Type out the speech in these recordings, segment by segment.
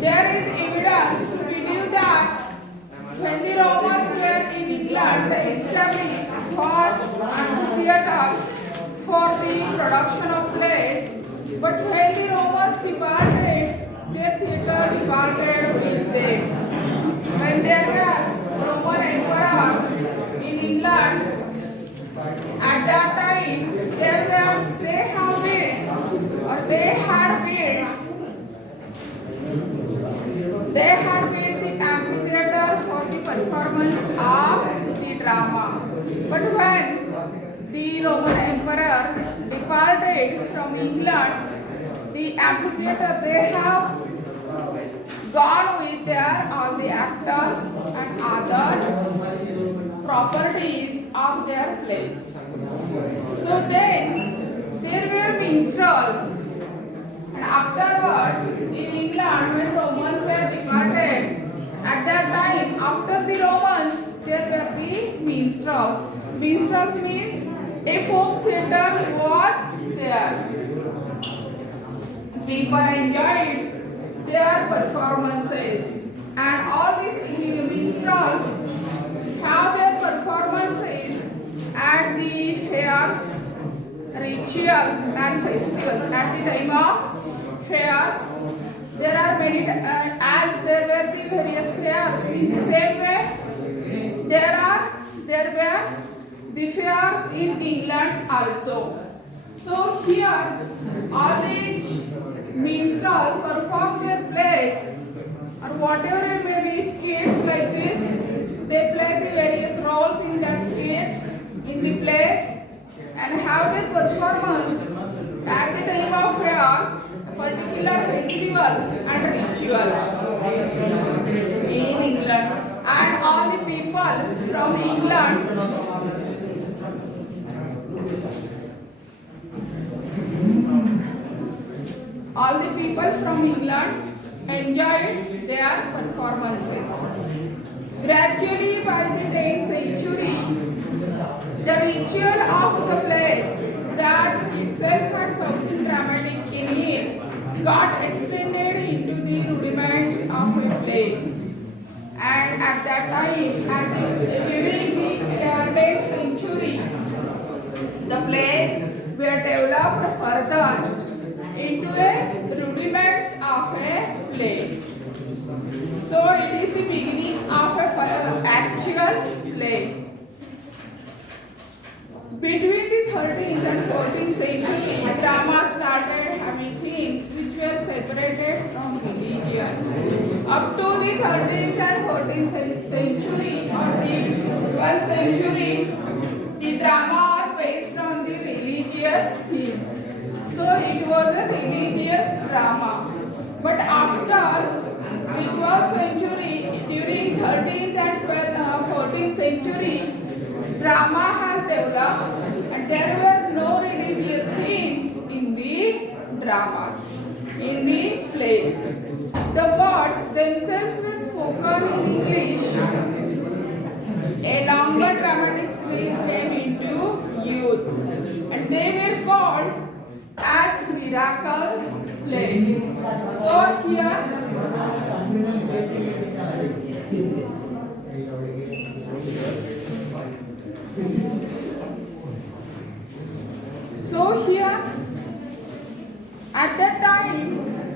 There is evidence to believe that when the Romans were in England, they established first theatre for the production of plays. But when the Romans departed, their theatre departed with them. When there were Roman emperors in England, at that time they had built the amphitheater for the performance of the drama. But when the Roman emperor departed from England, the amphitheater they have gone with their all the actors and other properties of their plays. So then there were minstrels, and afterwards in England when Romans were departed, at that time after the Romans there were the minstrels. Minstrels means a folk theatre was there. People enjoyed their performances, and all these minstrels have their performances at the fairs, rituals and festivals. At the time of fairs, there are many, as there were the various fairs, in the same way there were the fairs in England also. So here all these minstrels perform their plays, or whatever it may be, skits like this. They play the various roles in that skits, in the plays, and have their performance at the time of fairs, particular festivals and rituals in England. And all the people from England enjoyed their performances. Gradually, by the 10th century, the ritual of the plays that itself had something dramatic in it got extended and at that time, during the 10th century, the plays were developed further into a rudiments of a play. So it is the beginning of a actual play. Between the 13th and 14th century, drama started having themes which were separated from religion. Up to the 13th and 14th century or the 12th century, the drama was based on the religious themes. So it was a religious drama. But after the 12th century, during 13th and 14th century, drama has developed and there were no religious themes in the dramas, in the plays. The words themselves were spoken in English. A longer dramatic script came into use and they were called as miracle plays. So here at that time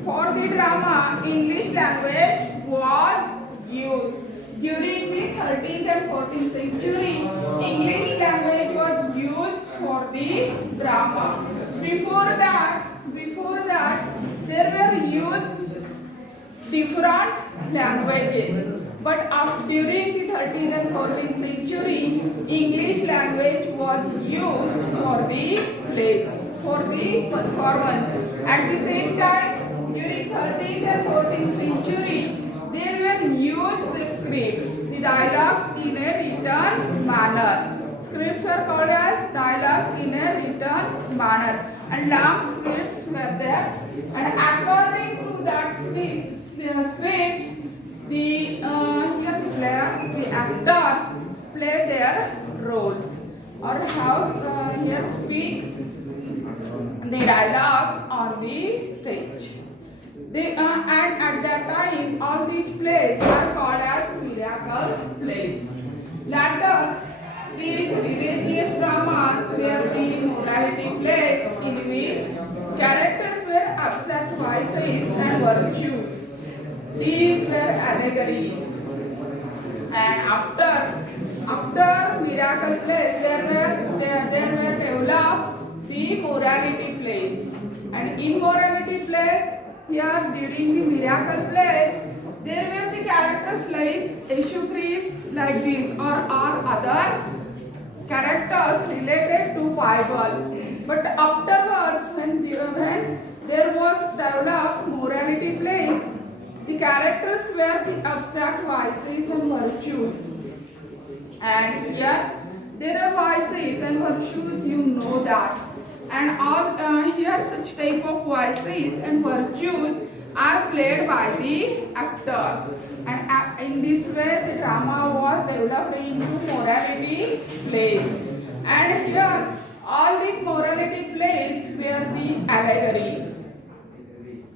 for the drama English language was used. During the 13th and 14th century, English language was used for the drama. Before that, there were used different languages. But during the 13th and 14th century, English language was used for the plays, for the performance. At the same time, during 13th and 14th century, there were used the scripts, the dialogues in a written manner. Scripts are called as dialogues in a written manner, and long scripts were there. And according to that scripts, the players, the actors play their roles or how here speak the dialogues on the stage. And at that time, all these plays are called as miracle plays. Later, these religious dramas were the morality plays in which characters were abstract vices and virtues. These were allegories. And after miracle plays, there were developed the morality plays. And in morality plays, here during the miracle plays, there were the characters like Yeshu Christ, like this, or all other characters related to Bible. But afterwards, when there was developed morality plays, the characters were the abstract vices and virtues. And here there are vices and virtues, you know that. And all here such type of vices and virtues are played by the actors. And in this way the drama was developed into morality plays. And here all these morality plays were the allegories.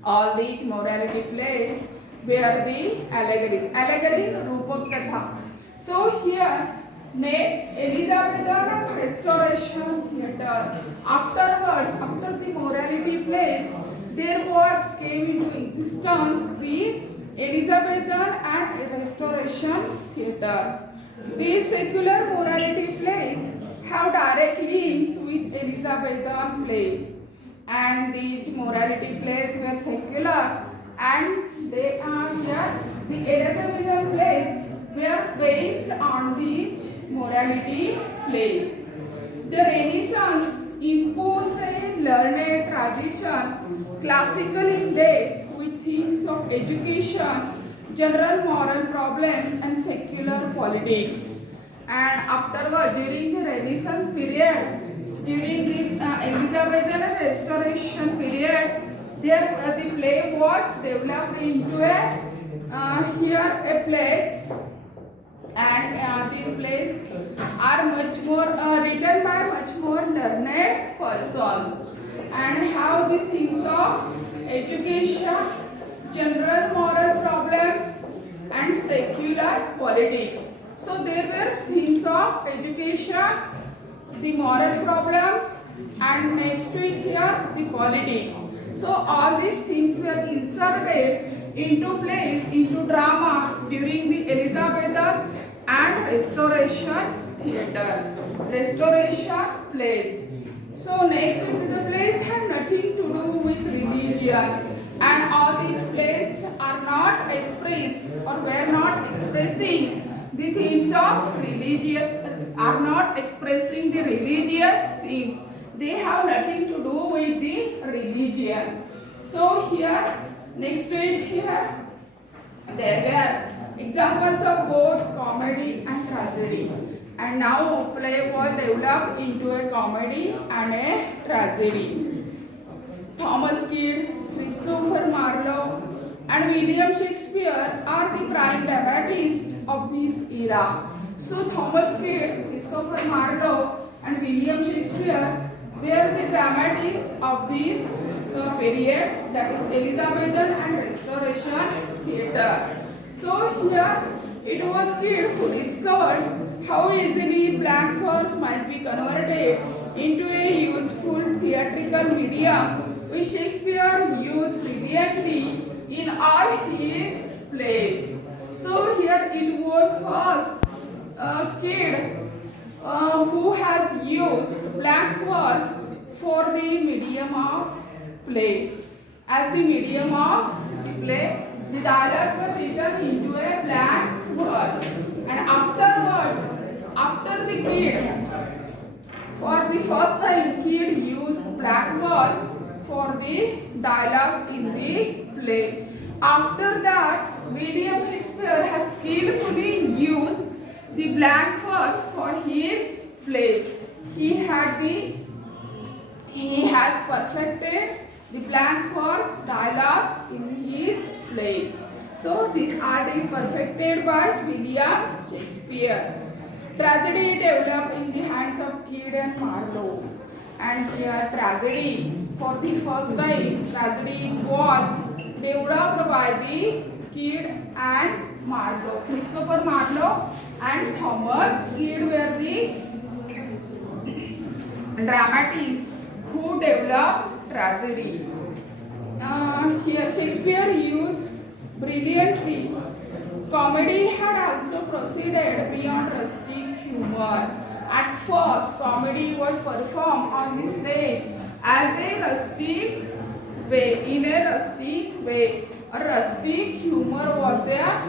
All these morality plays were the allegories. Allegory, Rupak Katha. So here next, Elizabethan Restoration Theatre. Afterwards, after the morality plays, there came into existence the Elizabethan and Restoration Theatre. These secular morality plays have direct links with Elizabethan plays, and these morality plays were secular, and they are here. The Elizabethan plays were based on these morality plays. The Renaissance imposed a learned tradition, classical in depth, with themes of education, general moral problems, and secular politics. And afterward, during the Renaissance period, during the Elizabethan and Restoration period, the play was developed into a plays, and these plays are much more written by much more learned persons, and have the themes of education, general moral problems, and secular politics. So there were themes of education, the moral problems, and next to it here the politics. So all these themes were inserted into plays, into drama during the Elizabethan and Restoration theatre. Restoration plays. So next to the plays had nothing to do with religion, and all these plays are not expressed or were not expressing the themes of religious, are not expressing the religious themes. They have nothing to do with the religion. So here, next to it here, there were examples of both comedy and tragedy. And now play was developed into a comedy and a tragedy. Thomas Kyd, Christopher Marlowe, and William Shakespeare are the prime dramatists of this era. So Thomas Kyd, Christopher Marlowe, and William Shakespeare were the dramatists of this period, that is Elizabethan and Restoration theatre. So here it was Kyd who discovered how easily blank verse might be converted into a useful theatrical medium, which Shakespeare used brilliantly in all his plays. So here it was first Kyd who has used blank verse for the medium of play. As the medium of the play, the dialogues were written into a blank verse, and afterwards, after the Kyd, for the first time, Kyd used blank verse for the dialogues in the play. After that, William Shakespeare has skillfully used the blank verse for his plays. He has perfected the blank verse dialogues in his plays. So this art is perfected by William Shakespeare. Tragedy developed in the hands of Kyd and Marlowe. And here tragedy, for the first time, tragedy was developed by the Kyd and Marlowe. Christopher Marlowe and Thomas Kyd were the dramatists who developed tragedy. Here Shakespeare used brilliantly. Comedy had also proceeded beyond rustic humor. At first, comedy was performed on the stage as a rustic way, in a rustic way. A rustic humor was there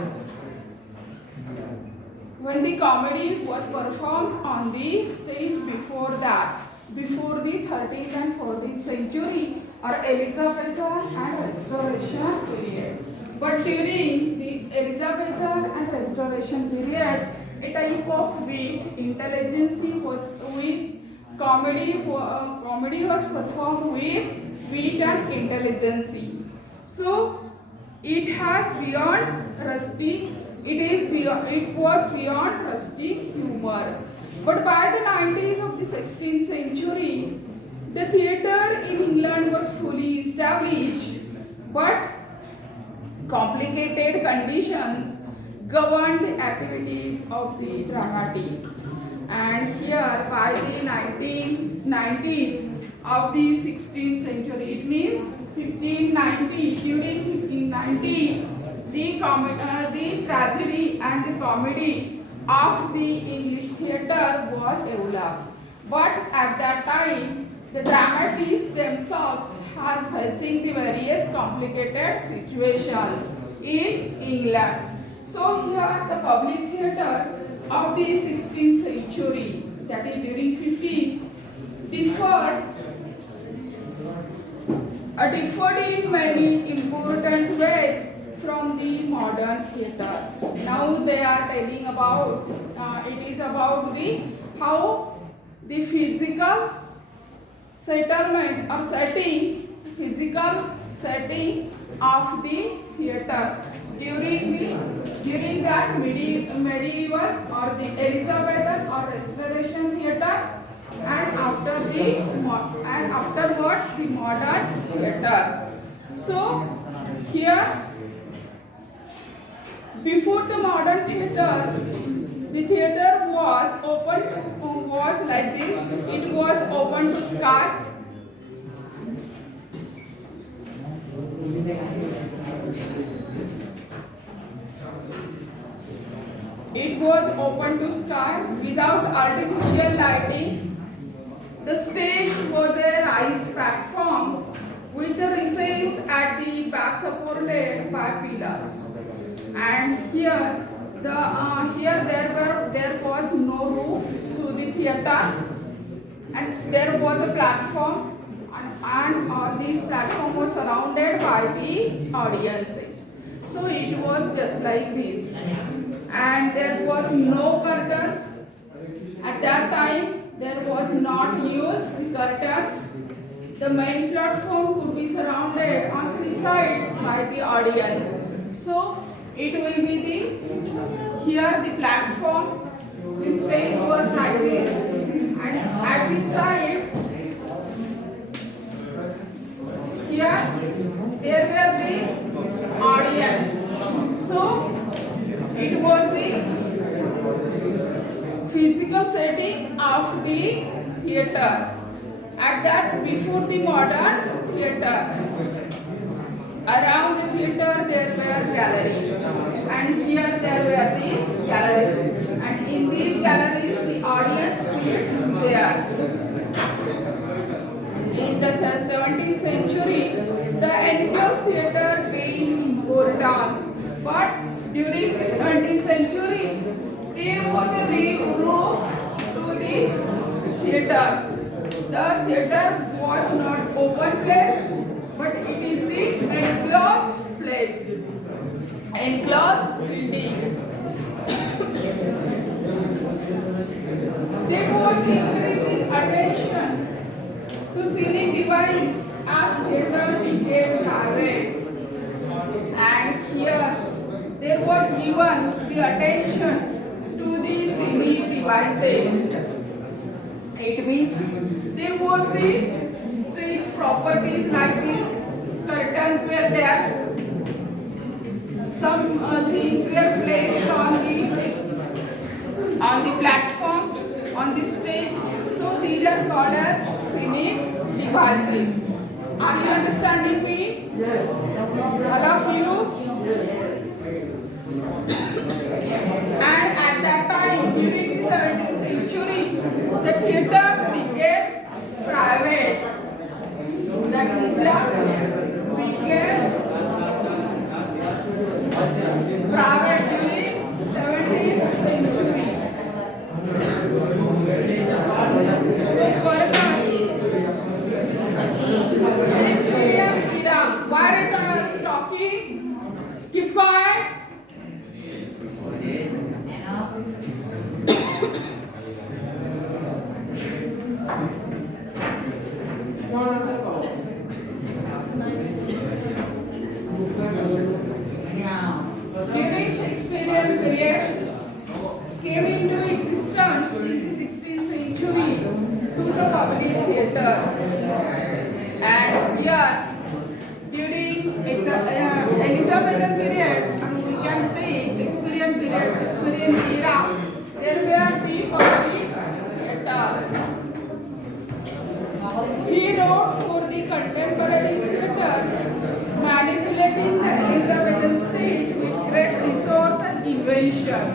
when the comedy was performed on the stage before that, before the 13th and 14th century or Elizabethan and Restoration period. But during the Elizabethan and Restoration period, a type of wit, intelligence with comedy was performed with wit and intelligence. So it has beyond rustic, it was beyond rustic humor. But by the 90s of the 16th century, the theatre in England was fully established, but complicated conditions governed the activities of the dramatist. And here by the 1990s of the 16th century, it means 1590, during 1590, the tragedy and the comedy of the English theatre was developed. But at that time, the dramatists themselves has facing the various complicated situations in England. So here the public theatre of the 16th century, that is during 15th, differed in many important ways from the modern theatre. Now they are telling about, it is about the how the physical settlement or physical setting of the theatre during that medieval or the Elizabethan or Restoration theatre, and afterwards the modern theatre. So here Before the modern theater, the theater was like this. It was open to sky. It was open to sky without artificial lighting. The stage was a raised platform with a recess at the back supported by pillars. And here there was no roof to the theater, and there was a platform, and all these platform was surrounded by the audiences. So it was just like this, and there was no curtain at that time. There was not used the curtains. The main platform could be surrounded on three sides by the audience. So it will be the platform. The stage was like this, and at the side here there were the audience. So it was the physical setting of the theater. At that, before the modern theater, around the theater there were galleries, and here there were the galleries, and in these galleries the audience sit there. In the 17th century, the enclosed theater gained importance, but during the 17th century, there was a roof to the theaters. The theater was not open place, but it is the enclosed place, enclosed building. There was increasing attention to scenic device as theater became private, and here there was given the attention to the scenic devices. It means there was the street properties like this. Curtains were there. Some scenes were placed on the platform, on the stage. So these are called as scenic devices. Are you understanding me? Yes. All of you? And at that time, during the 17th century, the theater became private. The theaters became private during 17th century. So further, Shakespearean era. Why are you talking? Keep quiet. During Shakespearean period came into existence in the 16th century to the public theatre, and here during Elizabethan period, and we can say Shakespearean period, Shakespearean era, there were the public theatres. He wrote for the contemporary theatre, manipulating the Elizabethan stage with great resource and invention.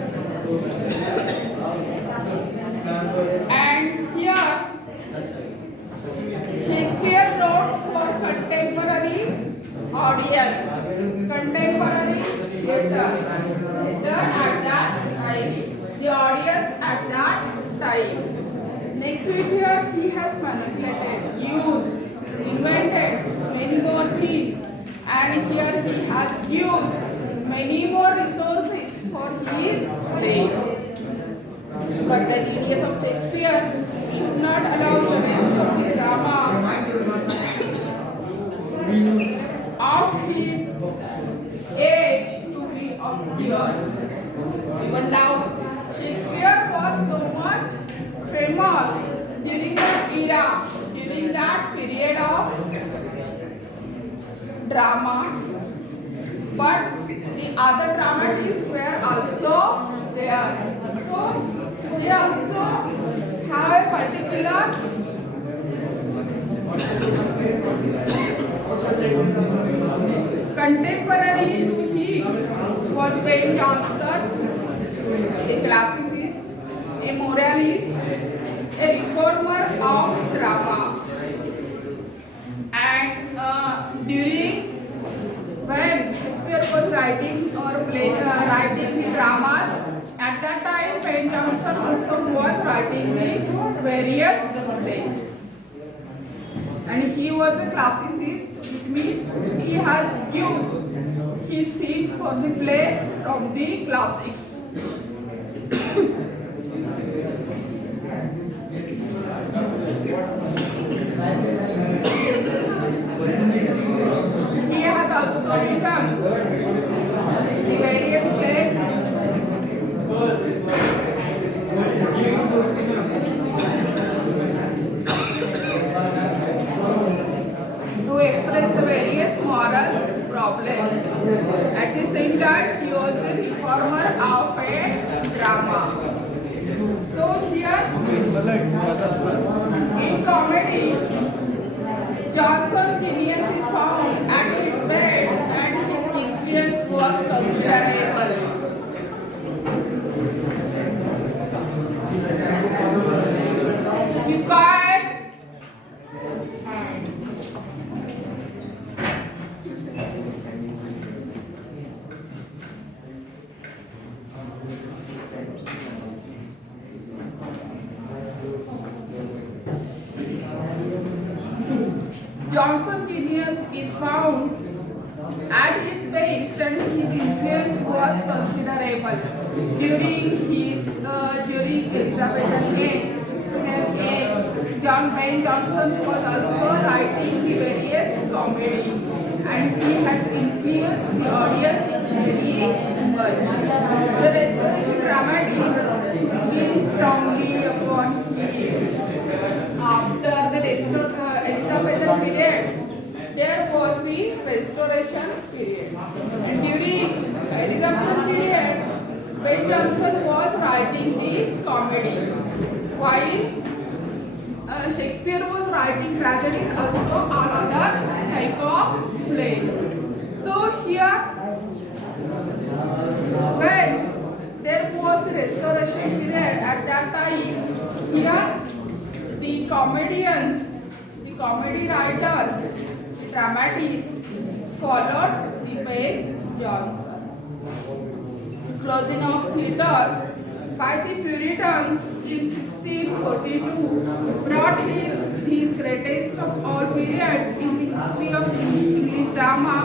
And here, Shakespeare wrote for contemporary audience, contemporary theatre at that time, the audience at that time. Next week here, he has manipulated, used, invented many more things, and here he has used many more resources for his plays. But the genius of Shakespeare should not allow the rest of the drama of his age to be obscure. Even now, Shakespeare was so much famous during that era, during that period of drama, but the other dramatists were also there. So they also have a particular contemporary to him was Ben Jonson, a classicist, a moralist, a reformer of drama. And during when Shakespeare was writing writing the dramas, at that time Ben Jonson also was writing the various plays. And he was a classicist. It means he has used his themes for the play from the classics. He has also written the various plays to express the various moral problems. At the same time, he was the reformer of a drama. So here, in comedy, Jonson's genius is found at his best and his influence was considerable. You can't Jonson's genius is found at its best and his influence was considerable. During Elizabethan age, Shakespearean age, John Ben Jonson was also writing the various comedies and he has influenced the audience very much. The Restoration dramatists lean strongly upon him. After the Elizabethan period, there was the Restoration period. And during Elizabethan period, Ben Jonson was writing the comedies, while Shakespeare was writing tragedies also or other type of plays. So here, when there was the Restoration period at that time, here the comedians, the comedy writers, the dramatists followed the Ben Jonson. Closing of theatres by the Puritans in 1642 brought his greatest of all periods in the history of English drama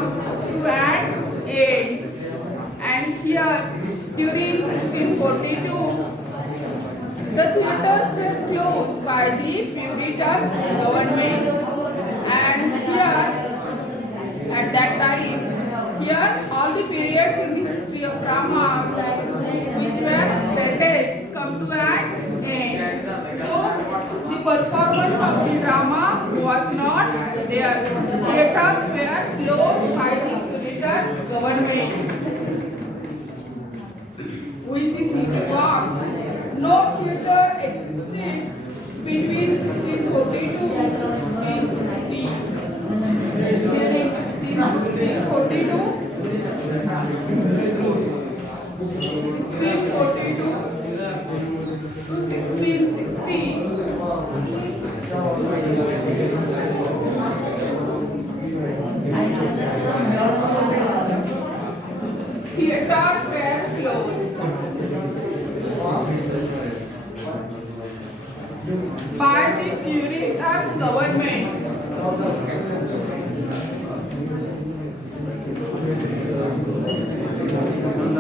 to an end. And here, during 1642, the theatres were closed by the Puritan government. And here, at that time, here all the periods in the history of drama which were greatest come to an end. So the performance of the drama was not there. Theatres were closed by the Puritan government. With the city walls, no theatre existed between 1642 and 1660. During 1642 to 1660, theatres were closed by the Puritan government.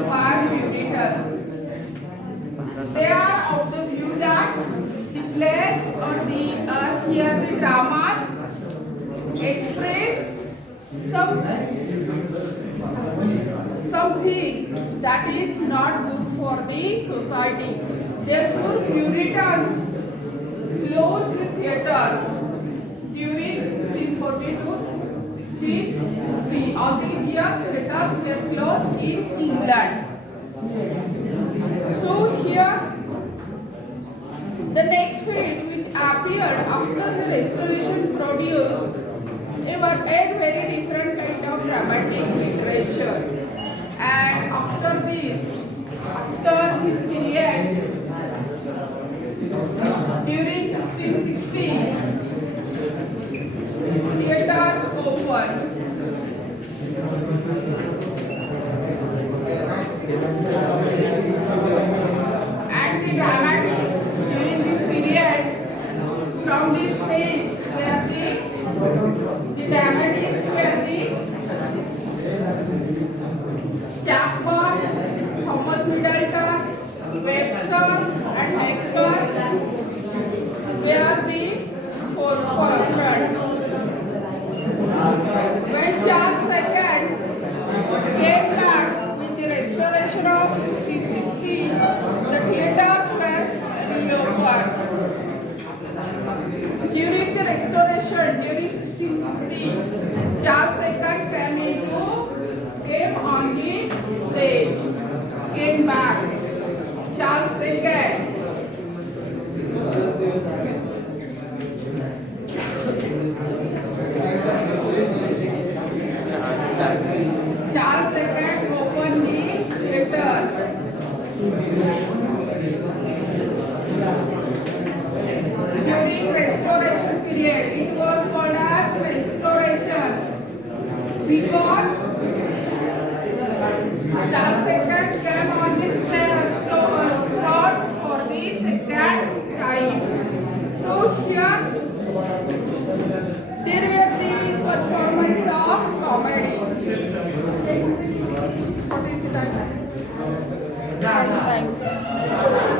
By Puritans. They are of the view that the plays or the dramas express something that is not good for the society. Therefore, Puritans closed the theatres during 1642 to 1660. 1660. All the year theatres were closed in England. So here the next phase which appeared after the restoration produced a very different kind of dramatic literature. And after this period, during 1660, theatres opened. And the dramatists during this period, from this phase, were the dramatists were the Chapman, Thomas Middleton, Webster, and Necker were the forefront. When Charles II came back with the restoration of 1660, the theatres were reopened. During the restoration, during 1660, Charles II came on the stage, came back. Charles II. Charles II opened the theatres. During restoration period, it was called as restoration because Charles II came on the stage for the second time. So here there were the performance of comedies. What is the time?